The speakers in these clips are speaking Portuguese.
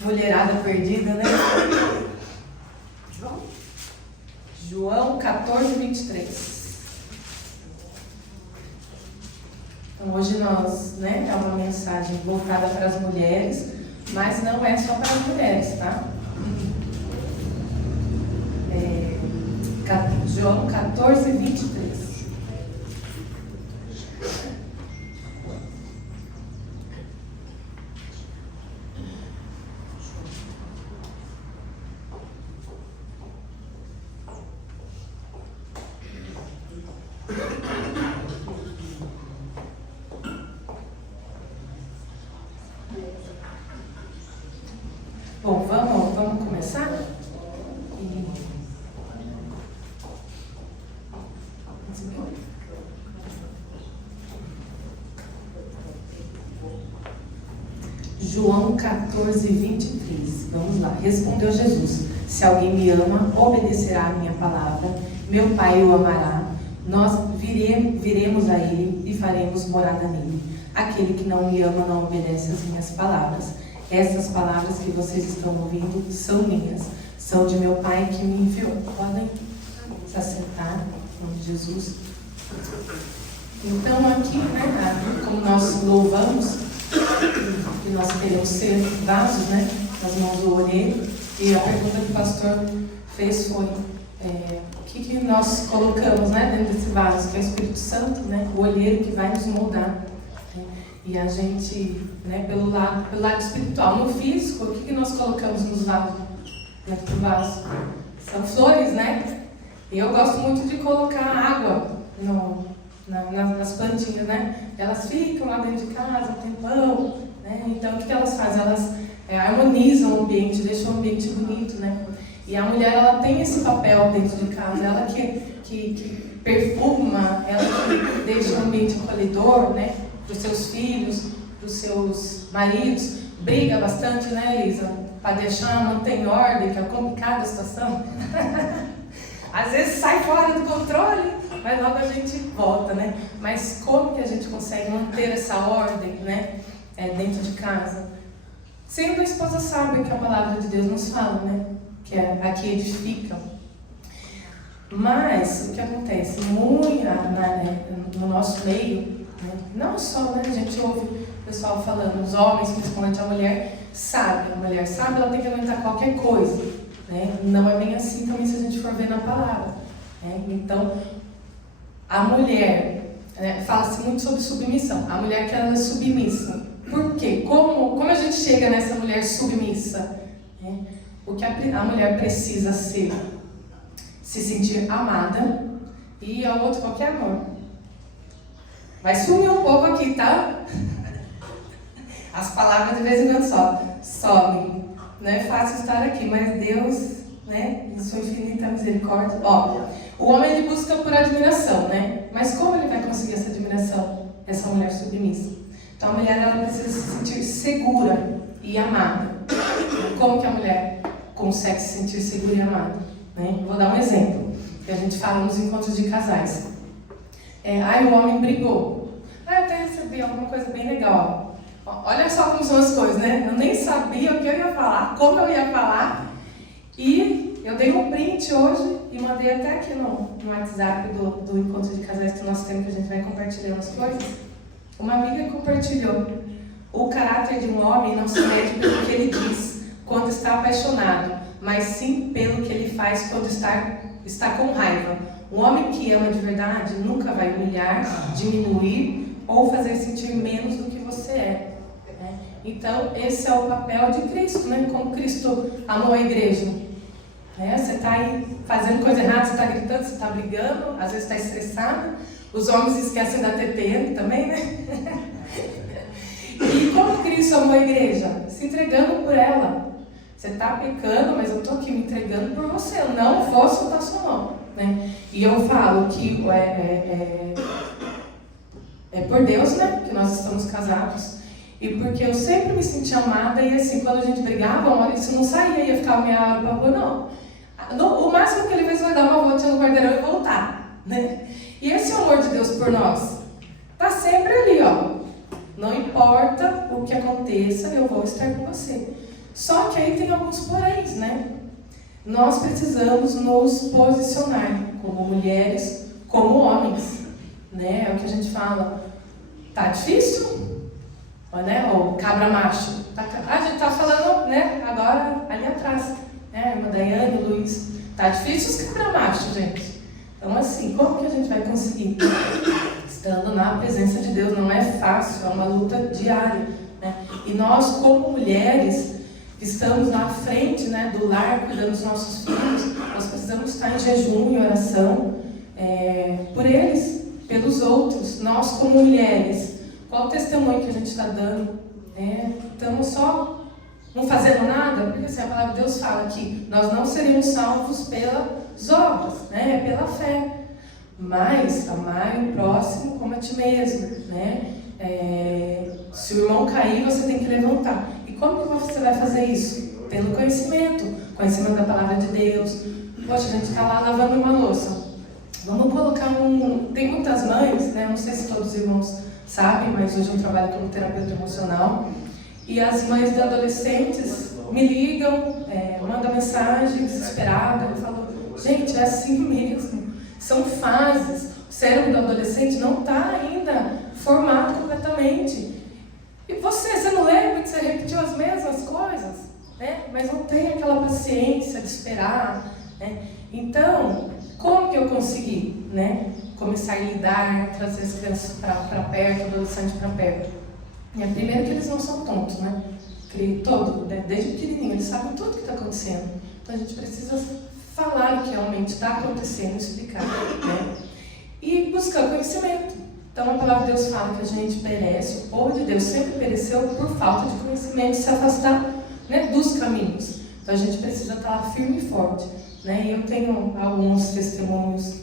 Mulherada perdida, né? João 14, 23. Então, hoje nós, é uma mensagem voltada para as mulheres, mas não é só para as mulheres, tá? João 14, 23. Bom, vamos começar? João 14, 23. Vamos lá. Respondeu Jesus: se alguém me ama, obedecerá a minha palavra. Meu Pai o amará. Nós viremos a ele e faremos morada nele. Aquele que não me ama não obedece às minhas palavras. Essas palavras que vocês estão ouvindo são minhas. São de meu Pai que me enviou. Podem se assentar, em nome de Jesus. Então aqui, como nós louvamos, que nós queremos ser vasos, nas mãos do olheiro. E a pergunta que o pastor fez foi: o que nós colocamos, dentro desse vaso, que é o Espírito Santo, o olheiro que vai nos moldar. E a gente, pelo lado espiritual, no físico, o que nós colocamos nos vasos, dentro do vaso? São flores, E eu gosto muito de colocar água nas plantinhas, Elas ficam lá dentro de casa um tempão, Então, o que elas fazem? Elas harmonizam o ambiente, deixam o ambiente bonito, E a mulher, ela tem esse papel dentro de casa, ela que perfuma, ela que deixa o ambiente acolhedor, para os seus filhos, para os seus maridos. Briga bastante, Elisa? Para deixar, mantém ordem, que é complicada a situação. Às vezes sai fora do controle, mas logo a gente volta, Mas como que a gente consegue manter essa ordem, dentro de casa? Sendo a esposa sábia, que a palavra de Deus nos fala, Que é a que edifica. Mas o que acontece? Muito no nosso meio, não só, a gente ouve o pessoal falando, os homens, principalmente a mulher sábia. A mulher sábia, ela tem que aguentar qualquer coisa, Não é bem assim também se a gente for ver na palavra, Então, a mulher, fala-se muito sobre submissão. A mulher que ela é submissa. Por quê? Como a gente chega nessa mulher submissa? O que a mulher precisa ser? Se sentir amada. E ao outro, qual que é amor? Vai sumir um pouco aqui, tá? As palavras de vez em quando sobem. Não é fácil estar aqui, mas Deus, em sua infinita misericórdia. O homem ele busca por admiração, Mas como ele vai conseguir essa admiração? Essa mulher submissa. Então a mulher ela precisa se sentir segura e amada. Como que a mulher consegue se sentir segura e amada? Vou dar um exemplo que a gente fala nos encontros de casais. O homem brigou. Eu até recebi alguma coisa bem legal. Olha só como são as coisas, Eu nem sabia o que eu ia falar, como eu ia falar. E eu dei um print hoje e mandei até aqui no WhatsApp do encontro de casais que nós temos, que a gente vai compartilhando as coisas. Uma amiga compartilhou: o caráter de um homem não se mede pelo que ele diz quando está apaixonado, mas sim pelo que ele faz quando está com raiva. Um homem que ama de verdade nunca vai humilhar, diminuir ou fazer sentir menos do que você é. Então, esse é o papel de Cristo, Como Cristo amou a igreja. Você está aí fazendo coisa errada, você está gritando, você está brigando, às vezes está estressado. Os homens esquecem da TPM também, E como Cristo amou a igreja? Se entregando por ela. Você está pecando, mas eu estou aqui me entregando por você. Eu não vou soltar sua mão, E eu falo que é por Deus, que nós estamos casados. E porque eu sempre me senti amada. E assim, quando a gente brigava, uma hora isso não saía, ia ficar meia hora pra rua, não. O máximo que ele fez foi dar uma voltinha no quarteirão e voltar, E esse amor de Deus por nós está sempre ali, Não importa o que aconteça, eu vou estar com você. Só que aí tem alguns poréns, né? Nós precisamos nos posicionar como mulheres, como homens, né? É o que a gente fala. Tá difícil? Né? Ou cabra macho. A gente tá falando, né? Agora ali atrás, né? Irmã Daiane, Luiz. Tá difícil os cabra macho, gente. Então, assim, como que a gente vai conseguir? Estando na presença de Deus, não é fácil, é uma luta diária, né? E nós, como mulheres, estamos na frente, né, do lar, cuidando dos nossos filhos, nós precisamos estar em jejum e oração por eles, pelos outros. Nós, como mulheres, qual o testemunho que a gente está dando? Estamos só não fazendo nada? Porque assim, a palavra de Deus fala que nós não seríamos salvos pelas obras, né? É pela fé. Mas amar o próximo como a ti mesmo, né? Se o irmão cair, você tem que levantar. E como que você vai fazer isso? Tendo conhecimento da palavra de Deus. Poxa, a gente está lá lavando uma louça. Vamos colocar Tem muitas mães, né? Não sei se todos os irmãos sabem, mas hoje eu trabalho como terapeuta emocional. E as mães de adolescentes me ligam, mandam mensagem desesperada. Eu falo, gente, é assim mesmo. São fases. O cérebro do adolescente não está ainda formado completamente. E você não lembra que você repetiu as mesmas coisas? Né? Mas não tem aquela paciência de esperar. Né? Então, como que eu consegui, né, começar a lidar, trazer as crianças para perto, o adolescente para perto? Primeiro que eles não são tontos, né? Desde pequenininho, eles sabem tudo o que está acontecendo. Então a gente precisa falar o que realmente está acontecendo, explicar, né? E buscar conhecimento. Então a palavra de Deus fala que a gente perece, o povo de Deus sempre pereceu por falta de conhecimento, se afastar, né, dos caminhos. Então a gente precisa estar lá firme e forte, né? E eu tenho alguns testemunhos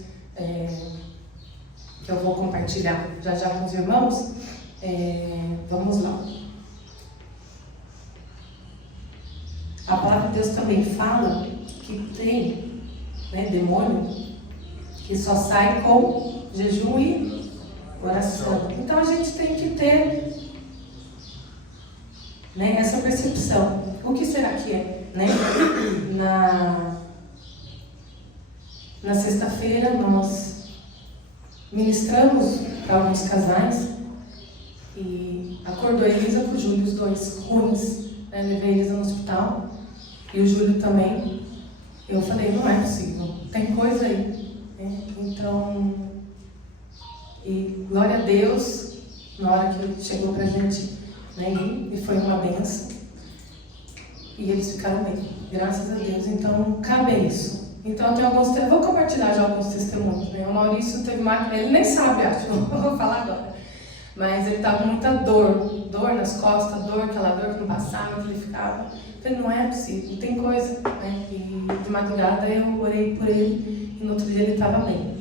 que eu vou compartilhar já com os irmãos. Vamos lá. A palavra de Deus também fala que tem, né, demônio que só sai com jejum e oração. Então a gente tem que ter, né, essa percepção. O que será que é? Né? Na sexta-feira nós ministramos para alguns casais e acordou a Elisa com o Júlio, os dois ruins, né? Levei a Elisa no hospital e o Júlio também. Eu falei, não é possível, tem coisa aí, né? Então, e glória a Deus, na hora que chegou pra gente, né, e foi uma benção, e eles ficaram bem, graças a Deus. Então, cabe isso. Então, eu tenho vou compartilhar já alguns testemunhos, né? O Maurício teve ele nem sabe, acho, não vou falar agora, mas ele estava com muita dor nas costas, aquela dor que não passava, que ele ficava. Eu falei, não é possível, tem coisa, né? E de madrugada eu orei por ele e no outro dia ele estava bem.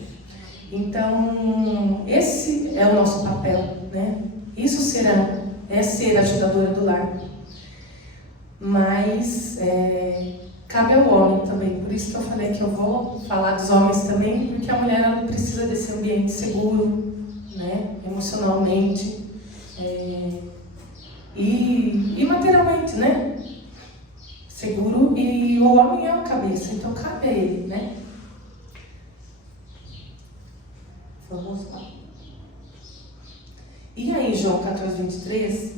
Então, esse é o nosso papel, né? Isso ser a ajudadora do lar. Mas cabe ao homem também, por isso que eu falei que eu vou falar dos homens também, porque a mulher ela precisa desse ambiente seguro, né? Emocionalmente e materialmente, né? Seguro, e o homem é o cabeça, então cabe a ele, né? Vamos lá. E aí, João 14:23,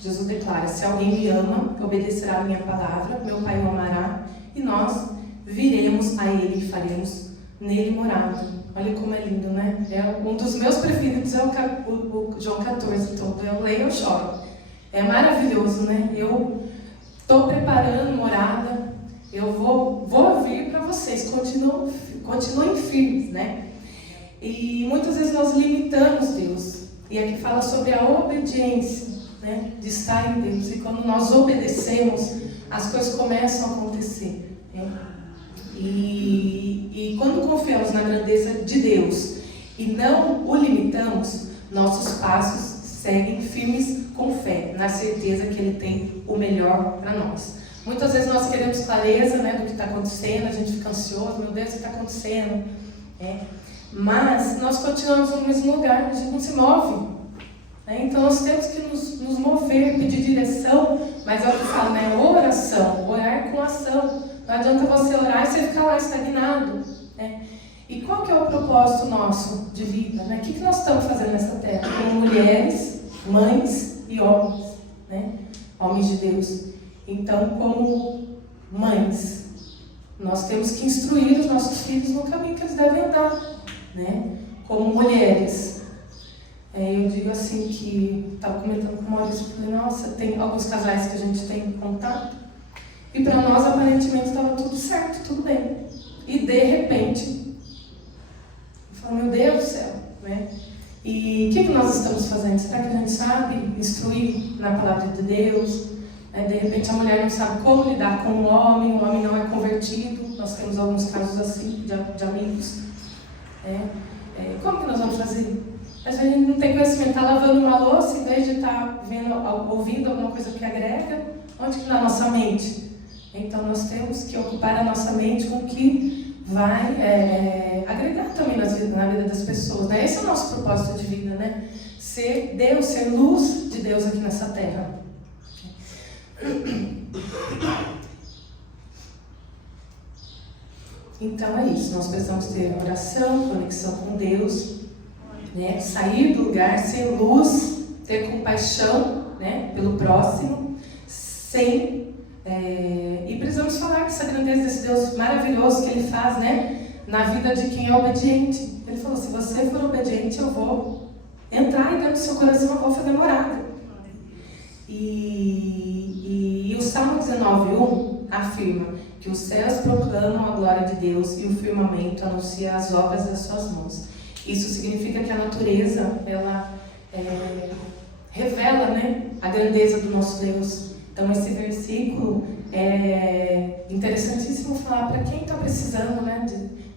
Jesus declara: se alguém me ama, obedecerá a minha palavra, meu Pai o amará, e nós viremos a ele e faremos nele morada. Olha como é lindo, né? Um dos meus preferidos é o João 14 todo. Eu leio, eu choro. É maravilhoso, né? Eu estou preparando morada, eu vou vir para vocês, continuem firmes, né? E muitas vezes nós limitamos Deus, e aqui fala sobre a obediência, né? De estar em Deus, e quando nós obedecemos, as coisas começam a acontecer, né? E quando confiamos na grandeza de Deus e não o limitamos, nossos passos seguem firmes com fé, na certeza que Ele tem o melhor para nós. Muitas vezes nós queremos clareza, né, do que está acontecendo, a gente fica ansioso, meu Deus, o que está acontecendo? Mas nós continuamos no mesmo lugar, a gente não se move. né? Então nós temos que nos mover, pedir direção, mas é o que eu falo, né? Oração, orar com ação. Não adianta você orar e você ficar lá estagnado, né? E qual que é o propósito nosso de vida, né? O que nós estamos fazendo nessa terra? Como mulheres, mães e homens, né? Homens de Deus. Então, como mães, nós temos que instruir os nossos filhos no caminho que eles devem andar, né? Como mulheres, eu digo assim que, estava comentando com o Maurício, falei, nossa, tem alguns casais que a gente tem contato, e para nós aparentemente estava tudo certo, tudo bem. E de repente, eu falo, meu Deus do céu, né? E o que nós estamos fazendo? Será que a gente sabe instruir na palavra de Deus? De repente a mulher não sabe como lidar com o homem não é convertido. Nós temos alguns casos assim, de amigos. Como que nós vamos fazer? A gente não tem conhecimento, está lavando uma louça, em vez de estar ouvindo alguma coisa que agrega, onde que está a nossa mente? Então nós temos que ocupar a nossa mente com o que vai agregar também na vida das pessoas, né? Esse é o nosso propósito de vida, né? Ser Deus, ser luz de Deus aqui nessa terra. Então é isso, nós precisamos ter oração, conexão com Deus, né? Sair do lugar, ser luz, ter compaixão, né? Pelo próximo, e precisamos falar dessa grandeza desse Deus maravilhoso que Ele faz, né? Na vida de quem é obediente. Ele falou, se você for obediente, eu vou entrar e dentro do seu coração eu vou fazer morada. E o Salmo 19:1 afirma que os céus proclamam a glória de Deus e o firmamento anuncia as obras das suas mãos. Isso significa que a natureza, ela revela, né, a grandeza do nosso Deus. Então esse versículo é interessantíssimo falar para quem está precisando, né,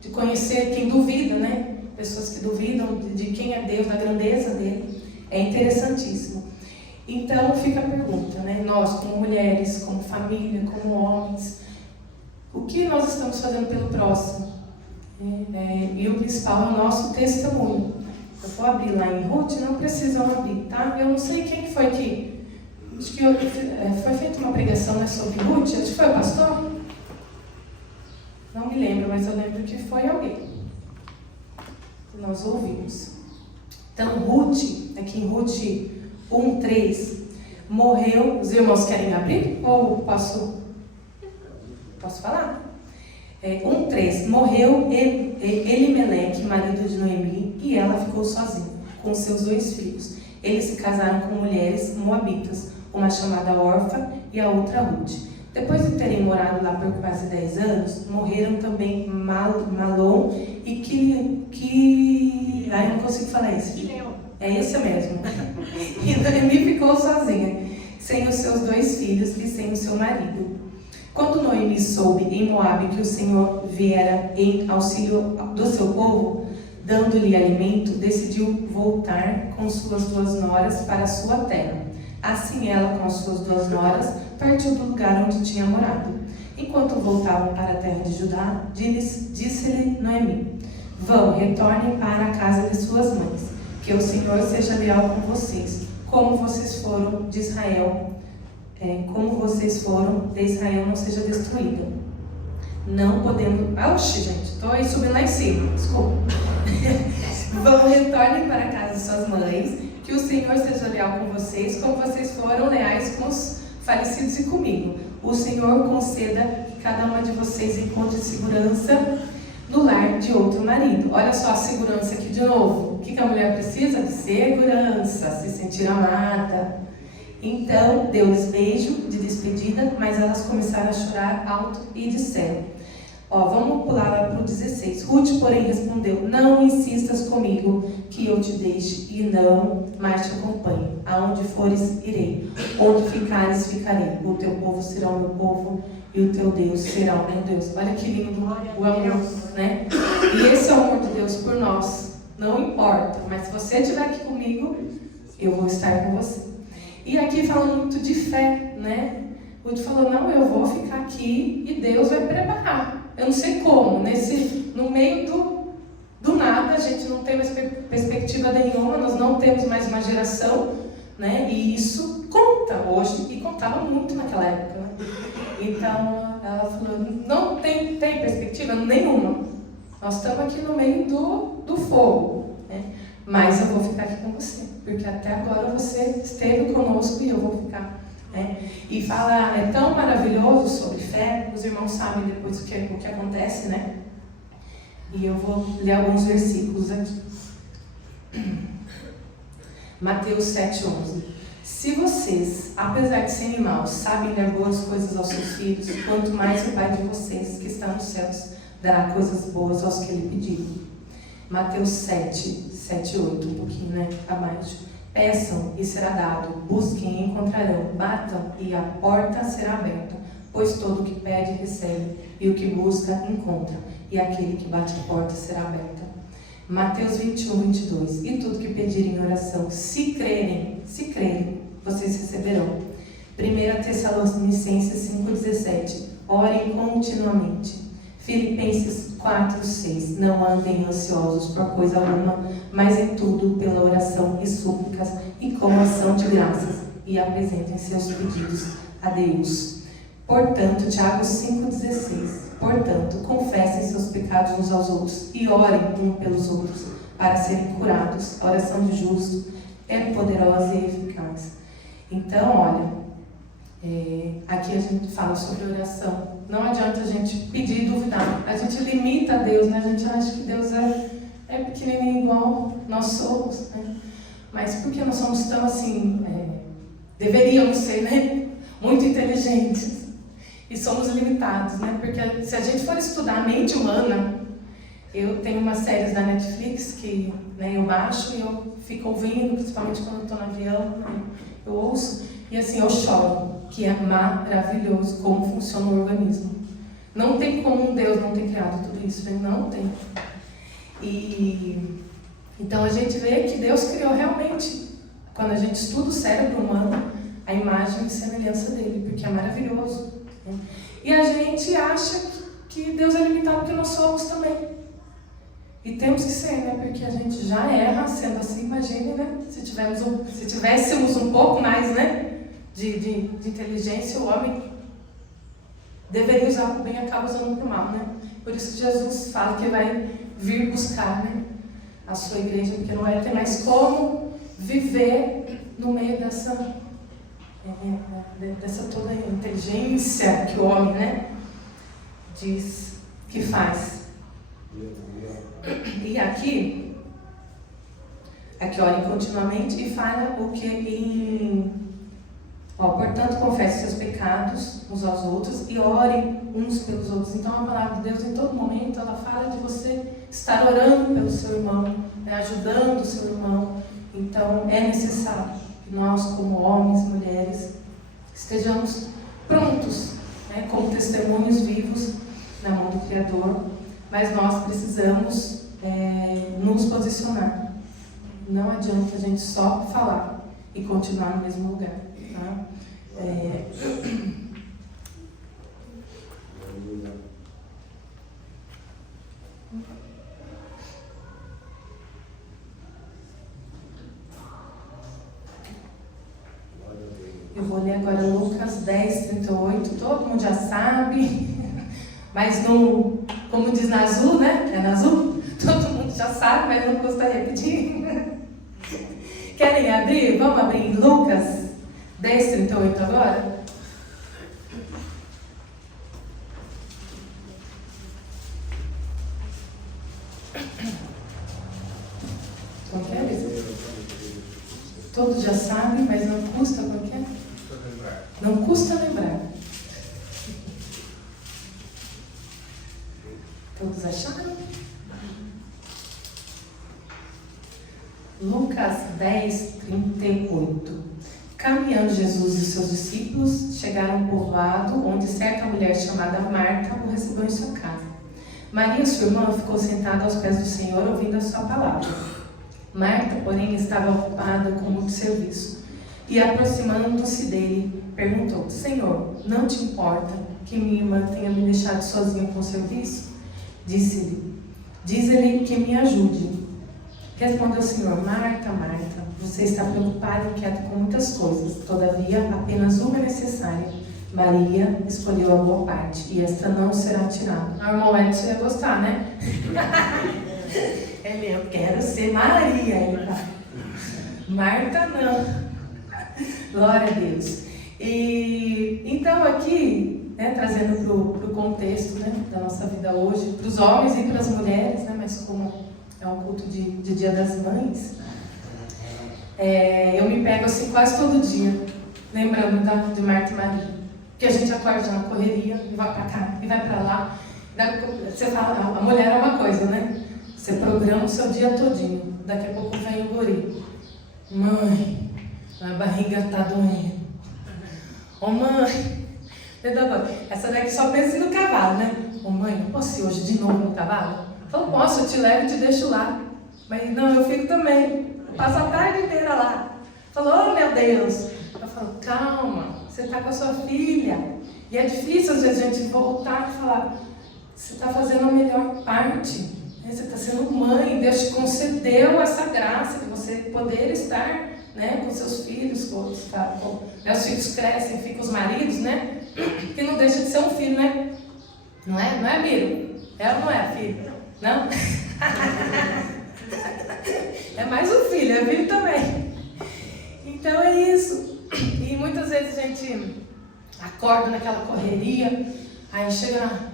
de conhecer, quem duvida, né, pessoas que duvidam de quem é Deus, da grandeza dele. É interessantíssimo. Então fica a pergunta, né? Nós como mulheres, como família, como homens, o que nós estamos fazendo pelo próximo? E o principal é o nosso testemunho. Eu vou abrir lá em Ruth, não precisam abrir, tá? Eu não sei quem foi que... Acho que foi feita uma pregação, né, sobre Ruth, acho que foi o pastor? Não me lembro, mas eu lembro que foi alguém que nós ouvimos. Então Ruth, aqui em Ruth 1:3, morreu. Os irmãos querem abrir? Ou posso falar? 1:3, morreu Elimeleque, marido de Noemi, e ela ficou sozinha, com seus 2 filhos. Eles se casaram com mulheres moabitas, uma chamada Orfa e a outra Ruth. Depois de terem morado lá por quase 10 anos, morreram também Malom e eu não consigo falar isso. É esse mesmo. E Noemi ficou sozinha, sem os seus 2 filhos e sem o seu marido. Quando Noemi soube em Moabe que o Senhor viera em auxílio do seu povo, dando-lhe alimento, decidiu voltar com suas 2 noras para a sua terra. Assim ela, com as suas 2 noras, partiu do lugar onde tinha morado. Enquanto voltavam para a terra de Judá, disse-lhe Noemi: vão, retornem para a casa de suas mães, que o Senhor seja leal com vocês, como vocês foram de Israel, de Israel não seja destruída. Não podemos... Oxe, gente, estou aí subindo lá em cima, desculpa. Vão, retornem para a casa de suas mães, que o Senhor seja leal com vocês, como vocês foram leais com os falecidos e comigo. O Senhor conceda que cada uma de vocês encontre segurança no lar de outro marido. Olha só a segurança aqui de novo. O que a mulher precisa? De segurança, se sentir amada. Então, deu-lhes beijo de despedida, mas elas começaram a chorar alto e disseram... vamos pular lá para o 16. Ruth, porém, respondeu: não insistas comigo que eu te deixe e não mais te acompanhe. Aonde fores, irei. Onde ficares, ficarei. O teu povo será o meu povo e o teu Deus será o meu Deus. Olha que lindo o amor, né? E esse é o amor de Deus por nós. Não importa, mas se você estiver aqui comigo, eu vou estar com você. E aqui fala muito de fé, né? Ruth falou: não, eu vou ficar aqui e Deus vai preparar. Eu não sei como, no meio do nada, a gente não tem mais perspectiva nenhuma, nós não temos mais uma geração, né? E isso conta hoje, e contava muito naquela época, né? Então, ela falou, não tem perspectiva nenhuma. Nós estamos aqui no meio do fogo, né? Mas eu vou ficar aqui com você, porque até agora você esteve conosco e eu vou ficar. E fala, é tão maravilhoso sobre fé, os irmãos sabem depois o que acontece, né? E eu vou ler alguns versículos aqui. Mateus 7,11. Se vocês, apesar de serem maus, sabem dar boas coisas aos seus filhos, quanto mais o Pai de vocês, que está nos céus, dará coisas boas aos que lhe pedirem. Mateus 7:8, um pouquinho, né? Abaixo. Peçam e será dado, busquem e encontrarão, batam e a porta será aberta, pois todo o que pede recebe, e o que busca encontra, e aquele que bate a porta será aberta. Mateus 21:22. E tudo que pedirem em oração, se crerem, vocês receberão. 1 Tessalonicenses 5:17. Orem continuamente. Filipenses 4:6. Não andem ansiosos por coisa alguma, mas em tudo, pela oração e súplicas, e com ação de graças, e apresentem seus pedidos a Deus. Portanto, Tiago 5:16. Portanto, confessem seus pecados uns aos outros, e orem uns pelos outros, para serem curados. A oração do justo é poderosa e eficaz. Então, olha, aqui a gente fala sobre oração. Não adianta a gente pedir e duvidar. A gente limita a Deus, né? A gente acha que Deus é pequenininho igual nós somos, né? Mas porque nós somos tão assim, deveríamos ser, né? Muito inteligentes. E somos limitados, né? Porque se a gente for estudar a mente humana, eu tenho umas séries da Netflix que, né, eu baixo e eu fico ouvindo, principalmente quando eu estou no avião, né? Eu ouço e assim eu choro. Que é maravilhoso como funciona o organismo. Não tem como um Deus não ter criado tudo isso, né? Não tem. E então a gente vê que Deus criou realmente, quando a gente estuda o cérebro humano, a imagem e semelhança dele, porque é maravilhoso, né? E a gente acha que Deus é limitado porque nós somos também. E temos que ser, né? Porque a gente já erra, sendo assim, imagine, né? Se tivéssemos um pouco mais, né? De inteligência, o homem deveria usar para o bem e acaba usando para o mal, né? Por isso que Jesus fala que vai vir buscar, né, a sua igreja, porque não vai ter mais como viver no meio dessa toda inteligência que o homem, né, diz que faz. E aqui orem continuamente e fala o que portanto, confesse seus pecados uns aos outros e orem uns pelos outros. Então, a palavra de Deus, em todo momento, ela fala de você estar orando pelo seu irmão, ajudando o seu irmão. Então, é necessário que nós, como homens, mulheres, estejamos prontos, né, como testemunhos vivos na mão do Criador. Mas nós precisamos nos posicionar. Não adianta a gente só falar e continuar no mesmo lugar. Eu vou ler agora Lucas 10:38. Todo mundo já sabe, mas não, como diz na Azul, né? É na Azul? Todo mundo já sabe, mas não custa repetir. Querem abrir? Vamos abrir em Lucas 10:38 agora? Todos já sabem, mas não custa qualquer? Não custa lembrar. Todos acharam? Lucas 10:38. Caminhando Jesus e seus discípulos chegaram a um povoado onde certa mulher chamada Marta o recebeu em sua casa. Maria, sua irmã, ficou sentada aos pés do Senhor ouvindo a sua palavra. Marta, porém, estava ocupada com muito serviço. E aproximando-se dele, perguntou: Senhor, não te importa que minha irmã tenha me deixado sozinha com o serviço? Disse-lhe: Diz ele que me ajude. Respondeu o Senhor: Marta, Marta, você está preocupada e inquieta com muitas coisas. Todavia, apenas uma é necessária. Maria escolheu a boa parte, e esta não será tirada. O irmão Edson ia gostar, né? Eu quero ser Maria. Ele fala: Marta não. Glória a Deus. E então aqui, né, trazendo para o contexto, né, da nossa vida hoje, para os homens e para as mulheres, né, mas como é um culto de Dia das Mães, eu me pego assim quase todo dia, lembrando de Marta e Maria, que a gente acorda já na correria, e vai para cá, e vai para lá. Você fala, a mulher é uma coisa, né? Você programa o seu dia todinho, daqui a pouco vem o guri: mãe, a barriga tá doendo. Ô mãe, essa daqui só pensa no cavalo, né? Ô mãe, eu posso ir hoje de novo no cavalo? Eu falo: posso, eu te levo e te deixo lá. Mas não, eu fico também. Eu passo a tarde inteira lá. Falou: oh meu Deus. Eu falo: calma, você está com a sua filha. E é difícil às vezes a gente voltar e falar: você está fazendo a melhor parte. Você está sendo mãe. Deus te concedeu essa graça de você poder estar, né, com seus filhos. Os filhos crescem, ficam os maridos, né? Que não deixa de ser um filho, né? Não é? Não é, Miro? É ou não é, filho? Não? É mais um filho, é filho também. Então é isso. E muitas vezes a gente acorda naquela correria, aí chega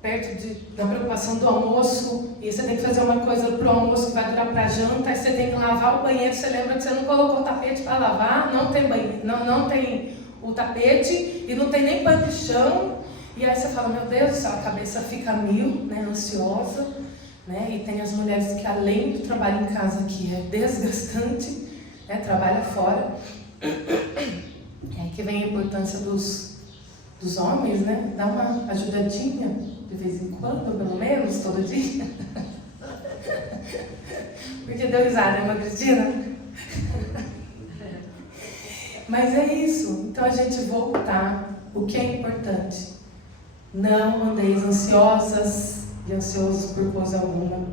perto da preocupação do almoço, e você tem que fazer uma coisa pro almoço que vai durar pra janta, aí você tem que lavar o banheiro, você lembra que você não colocou o tapete para lavar, não tem banheiro, não tem o tapete, e não tem nem pano de chão, e aí você fala: meu Deus do céu, a cabeça fica mil, né, ansiosa, né, e tem as mulheres que, além do trabalho em casa, que é desgastante, né, trabalha fora, e aí que vem a importância dos homens, né, dar uma ajudadinha, de vez em quando, pelo menos, todo dia. Porque deu risada, né, Cristina? Mas é isso. Então a gente voltar. O que é importante? Não andeis ansiosas e ansiosos por coisa alguma.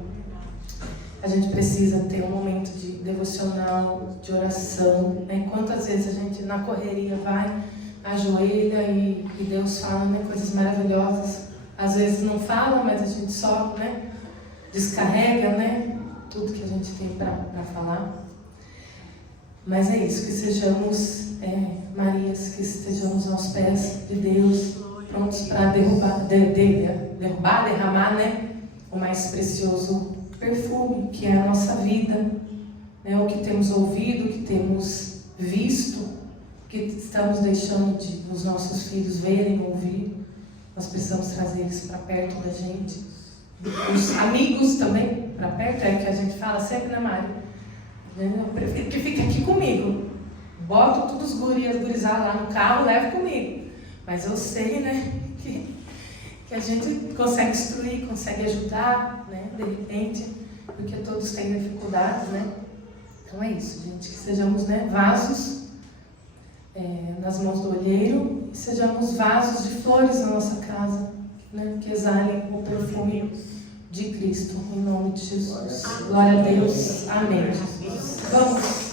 A gente precisa ter um momento de devocional, de oração, né? Quantas vezes a gente na correria vai, ajoelha e Deus fala, né, coisas maravilhosas. Às vezes não fala, mas a gente só, né, descarrega, né, tudo que a gente tem para falar. Mas é isso, que sejamos Marias, que estejamos aos pés de Deus, prontos para derramar, né, o mais precioso perfume, que é a nossa vida, né, o que temos ouvido, o que temos visto, que estamos deixando os nossos filhos verem, ouvir. Nós precisamos trazer eles para perto da gente. Os amigos também para perto, é o que a gente fala sempre, né, Mari? Eu prefiro que fique aqui comigo. Boto todos os gurizados lá no carro, levo comigo. Mas eu sei, né, que a gente consegue instruir, consegue ajudar, né, de repente, porque todos têm dificuldades, né? Então é isso, gente, que sejamos, né, vasos nas mãos do olheiro, e sejamos vasos de flores na nossa casa, né, que exalem o perfume de Cristo, em nome de Jesus. Glória a Deus. Amém. Vamos.